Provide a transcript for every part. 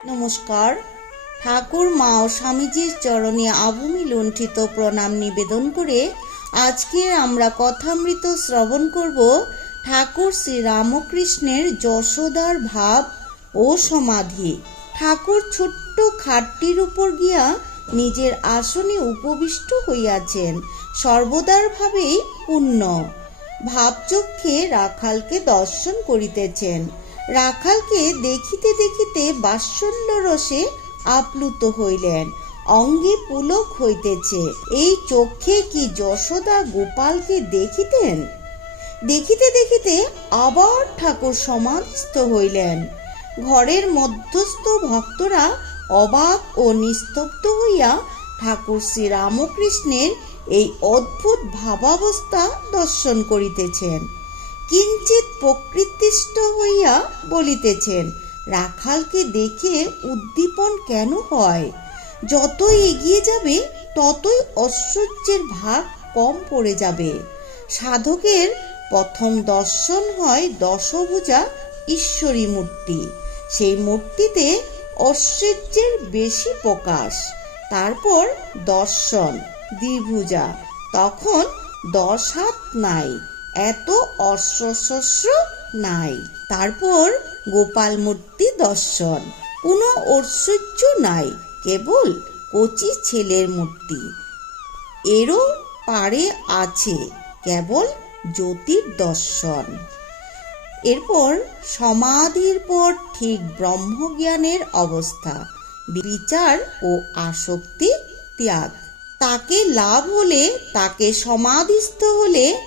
নমস্কার। ঠাকুর মা ও স্বামীজির চরণে আভূমি লুণ্ঠিত প্রণাম নিবেদন করে আজকে আমরা কথামৃত শ্রবণ করব ঠাকুর শ্রী রামকৃষ্ণের যশোদার ভাব ও সমাধি। ঠাকুর ছোট্ট খাটটির উপর গিয়া নিজের আসনে উপবিষ্ট হইয়াছেন, সর্বদার ভাবেই পূর্ণ। ভাবচক্ষে রাখালকে দর্শন করিতেছেন। রাখালকে দেখিতে দেখিতে বাৎসল্য রসে আপ্লুত হইলেন। অঙ্গে পুলক হইতেছে, এই চোখে কি যশোদা গোপালকে দেখিতেন? দেখিতে দেখিতে আবার ঠাকুর সমাধিস্থ হইলেন। ঘরের মধ্যস্থ ভক্তরা অবাক ও নিস্তব্ধ হইয়া ঠাকুর শ্রী রামকৃষ্ণের এই অদ্ভুত ভাবাবস্থা দর্শন করিতেছেন। কিঞ্চিত প্রকৃতিষ্ঠ হইয়া বলিতেছেন, রাখালকে দেখে উদ্দীপন কেন হয়? যতই এগিয়ে যাবে, ততই ঐশ্বর্যের ভাগ কম পড়ে যাবে। সাধকের প্রথম দর্শন হয় দশভুজা ঈশ্বরী মূর্তি। সেই মূর্তিতে ঐশ্বর্যের বেশি প্রকাশ। তারপর দর্শন, দ্বিভুজা, তখন দশ হাত নাই এত অশ্বশস্য নাই। তারপর গোপাল মূর্তি দর্শন। কোনো ঐশ্বর্য নাই, কেবল কচি ছেলের মূর্তি। এরও পারে আছে কেবল জ্যোতির দর্শন। এরপর সমাধির পর ঠিক ব্রহ্মজ্ঞানের অবস্থা। বিচার ও আসক্তি ত্যাগ। তাকে লাভ হলে তাকে সমাধিস্থ হলে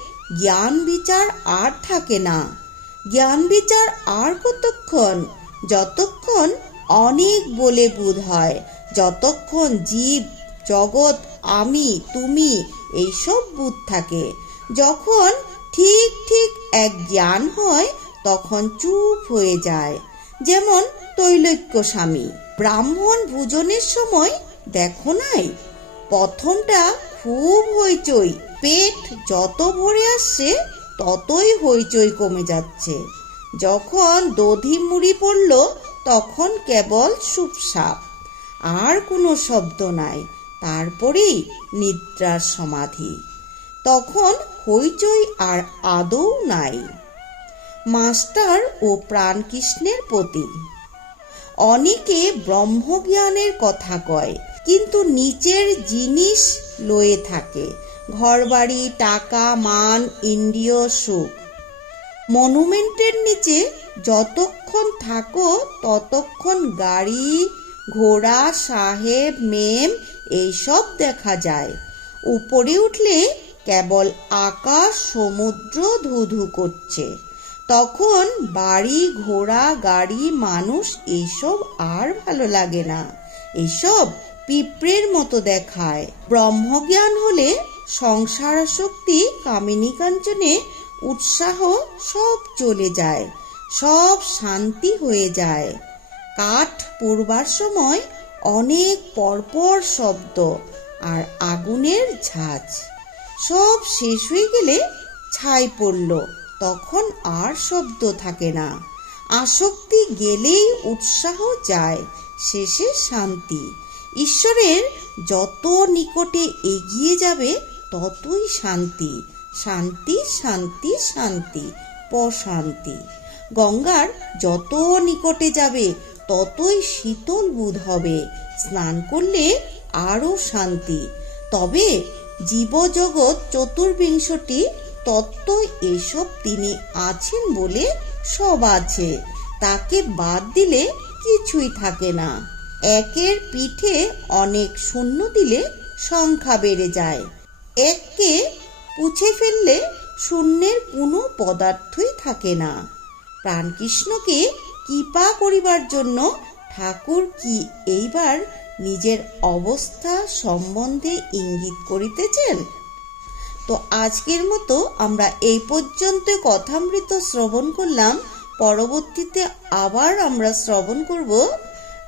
জ্ঞান বিচার আর থাকে না। জ্ঞান বিচার আর কতক্ষণ? যতক্ষণ অনেক বলে বোধ হয়, যতক্ষণ জীব, জগৎ, আমি, তুমি এইসব বুধ থাকে। যখন ঠিক ঠিক এক জ্ঞান হয়, তখন চুপ হয়ে যায়। যেমন তৈলক্য স্বামী, ব্রাহ্মণ ভোজনের সময় দেখো নাই? প্রথমটা খুব হইচই পেট যত ভরে আসছে, ততই হইচই কমে যাচ্ছে। যখন দধি মুড়ি পড়ল, তখন কেবল সুপসাপ। আর কোনো শব্দ নাই। তারপরেই নিদ্রার সমাধি। তখন হইচই আর আদৌ নাই। মাস্টার ও প্রাণকৃষ্ণের প্রতি অনেকে ব্রহ্মজ্ঞানের কথা কয়, কিন্তু নিচের জিনিস লয়ে থাকে। ঘরবাড়ি, টাকা, মান, ইন্দ্রিয়, সুখ। মনুমেন্টের নিচে যতক্ষণ থাকো, ততক্ষণ গাড়ি, ঘোড়া, সাহেব, মেম, এইসব দেখা যায়। উপরে উঠলে কেবল আকাশ, সমুদ্র ধুধু করছে। তখন বাড়ি, ঘোড়া, গাড়ি, মানুষ এইসব আর ভালো লাগে না। এইসব পিঁপড়ের মতো দেখায়। ব্রহ্মজ্ঞান হলে সংসার শক্তি কামিনী কাঞ্চনে উৎসাহ সব চলে যায়, সব শান্তি হয়ে যায়। কাঠ পড়বার সময় অনেক পরপর শব্দ আর আগুনের ঝাঁজ। সব শেষ হয়ে গেলে ছাই পড়ল, তখন আর শব্দ থাকে না। আসক্তি গেলেই উৎসাহ যায়, শেষে শান্তি। ঈশ্বরের যত নিকটে এগিয়ে যাবে, ততই শান্তি। শান্তি শান্তি শান্তি, প্রশান্তি। গঙ্গার যত নিকটে যাবে, ততই শীতল বোধ হবে। স্নান করলে আরও শান্তি। তবে জীবজগৎ চতুর্বিংশটি তত্ত্ব এসব তিনি আছেন বলে সব আছে। তাকে বাদ দিলে কিছুই থাকে না। একের পিঠে অনেক শূন্য দিলে সংখ্যা বেড়ে যায়। এককে পুছে ফেললে শূন্যের কোনো পদার্থই থাকে না। প্রাণকৃষ্ণকে কৃপা করিবার জন্য ঠাকুর কি এইবার নিজের অবস্থা সম্বন্ধে ইঙ্গিত করিতেছেন? তো আজকের মতো আমরা এই পর্যন্ত কথামৃত শ্রবণ করলাম। পরবর্তীতে আবার আমরা শ্রবণ করব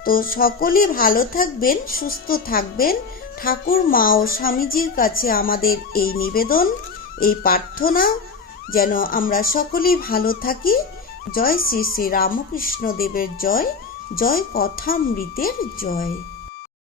তো সকলে ভালো থাকবেন, সুস্থ থাকবেন। ঠাকুর মা ও স্বামীজির কাছে আমাদের এই নিবেদন, এই প্রার্থনা, যেন আমরা সকলেই ভালো থাকি। জয় শ্রী শ্রী রামকৃষ্ণ দেবের জয় জয় কথামৃতের জয়।